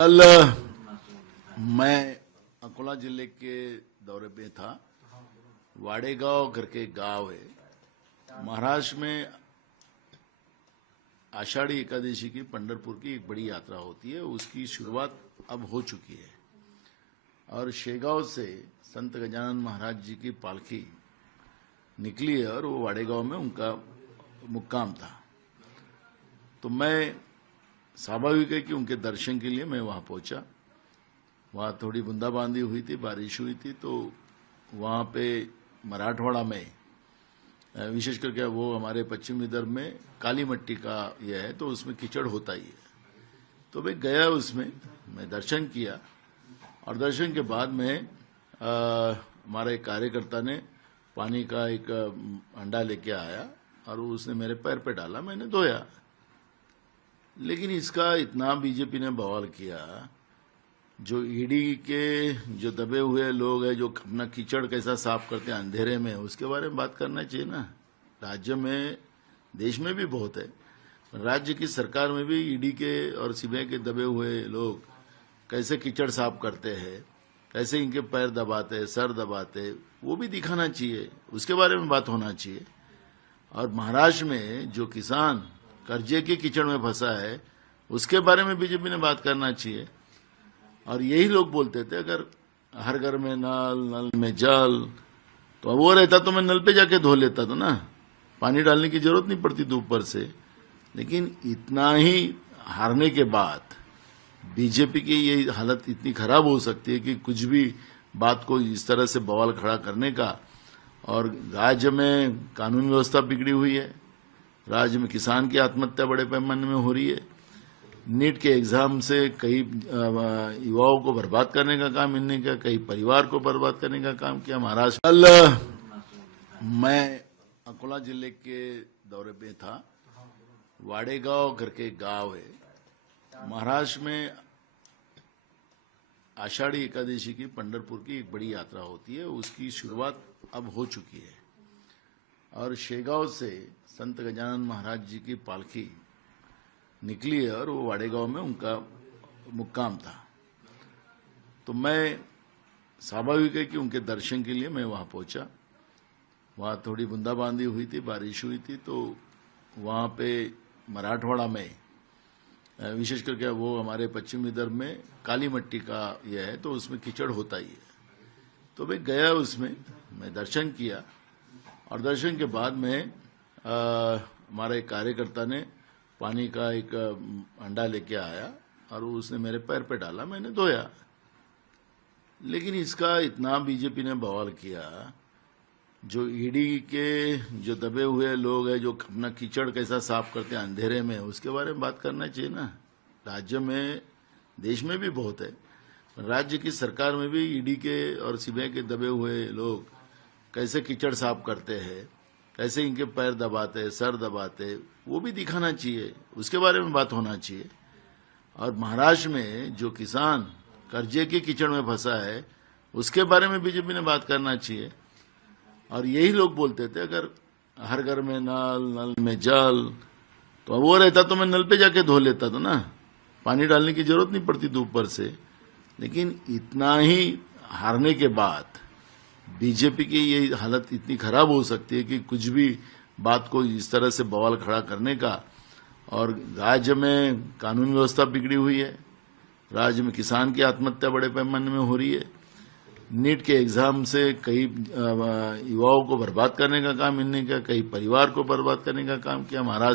कल मैं अकोला जिले के दौरे पे था। वाडेगांव करके गांव है महाराष्ट्र में। आषाढ़ी एकादशी की पंढरपुर की एक बड़ी यात्रा होती है, उसकी शुरुआत अब हो चुकी है और शेगांव से संत गजानन महाराज जी की पालकी निकली है और वो वाडेगांव में उनका मुक्काम था। तो मैं स्वाभाविक है कि उनके दर्शन के लिए मैं वहां पहुंचा। वहां थोड़ी बूंदाबांदी हुई थी, बारिश हुई थी, तो वहां पे मराठवाड़ा में विशेष करके वो हमारे पश्चिमी विदर्भ में काली मिट्टी का यह है, तो उसमें कीचड़ होता ही है। तो मैं गया, उसमें मैं दर्शन किया और दर्शन के बाद में हमारे एक कार्यकर्ता ने पानी का एक अंडा लेके आया और उसने मेरे पैर पे डाला, मैंने धोया। लेकिन इसका इतना बीजेपी ने बवाल किया, जो ईडी के जो दबे हुए लोग हैं, जो अपना कीचड़ कैसा साफ करते हैं अंधेरे में, उसके बारे में बात करना चाहिए ना। राज्य में, देश में भी बहुत है, राज्य की सरकार में भी ईडी के और सीबीआई के दबे हुए लोग कैसे कीचड़ साफ करते हैं, कैसे इनके पैर दबाते हैं, सर दबाते हैं, वो भी दिखाना चाहिए, उसके बारे में बात होना चाहिए। और महाराष्ट्र में जो किसान कर्जे के कीचड़ में फंसा है, उसके बारे में बीजेपी ने बात करना चाहिए। और यही लोग बोलते थे अगर हर घर में नल, नल में जल, तो वो रहता तो मैं नल पे जाके धो लेता था ना, पानी डालने की जरूरत नहीं पड़ती थी ऊपर से। लेकिन इतना ही हारने के बाद बीजेपी की ये हालत इतनी खराब हो सकती है कि कुछ भी बात को इस तरह से बवाल खड़ा करने का। और राज्य में कानून व्यवस्था बिगड़ी हुई है, राज्य में किसान की आत्महत्या बड़े पैमाने में हो रही है, नीट के एग्जाम से कई युवाओं को बर्बाद करने का काम इनने किया, कई परिवार को बर्बाद करने का काम किया महाराष्ट्र। कल मैं अकोला जिले के दौरे पे था। वाडेगांव करके गांव है महाराष्ट्र में। आषाढ़ी एकादशी की पंढरपुर की एक बड़ी यात्रा होती है, उसकी शुरुआत अब हो चुकी है और शेगांव से संत गजानन महाराज जी की पालकी निकली है और वो वाडेगांव में उनका मुक्काम था। तो मैं स्वाभाविक है कि उनके दर्शन के लिए मैं वहां पहुंचा। वहां थोड़ी बूंदाबांदी हुई थी, बारिश हुई थी, तो वहां पे मराठवाड़ा में विशेष करके वो हमारे पश्चिमी विदर्भ में काली मिट्टी का यह है, तो उसमें कीचड़ होता ही है। तो मैं गया, उसमें मैं दर्शन किया और दर्शन के बाद में हमारे एक कार्यकर्ता ने पानी का एक अंडा लेके आया और उसने मेरे पैर पे डाला, मैंने धोया। लेकिन इसका इतना बीजेपी ने बवाल किया, जो ईडी के जो दबे हुए लोग हैं, जो अपना कीचड़ कैसा साफ करते हैं अंधेरे में, उसके बारे में बात करना चाहिए ना। राज्य में, देश में भी बहुत है, राज्य की सरकार में भी ईडी के और सीबीआई के दबे हुए लोग कैसे कीचड़ साफ करते हैं, कैसे इनके पैर दबाते हैं, सर दबाते हैं, वो भी दिखाना चाहिए, उसके बारे में बात होना चाहिए। और महाराष्ट्र में जो किसान कर्जे के कीचड़ में फंसा है, उसके बारे में बीजेपी ने बात करना चाहिए। और यही लोग बोलते थे अगर हर घर में नल, नल में जल, तो वो रहता तो मैं नल पे जाके धो लेता था ना, पानी डालने की जरूरत नहीं पड़ती थी ऊपर से। लेकिन इतना ही हारने के बाद बीजेपी की ये हालत इतनी खराब हो सकती है कि कुछ भी बात को इस तरह से बवाल खड़ा करने का। और राज्य में कानून व्यवस्था बिगड़ी हुई है, राज्य में किसान की आत्महत्या बड़े पैमाने में हो रही है, नीट के एग्जाम से कई युवाओं को बर्बाद करने का काम इनने किया, कई परिवार को बर्बाद करने का काम किया महाराष्ट्र।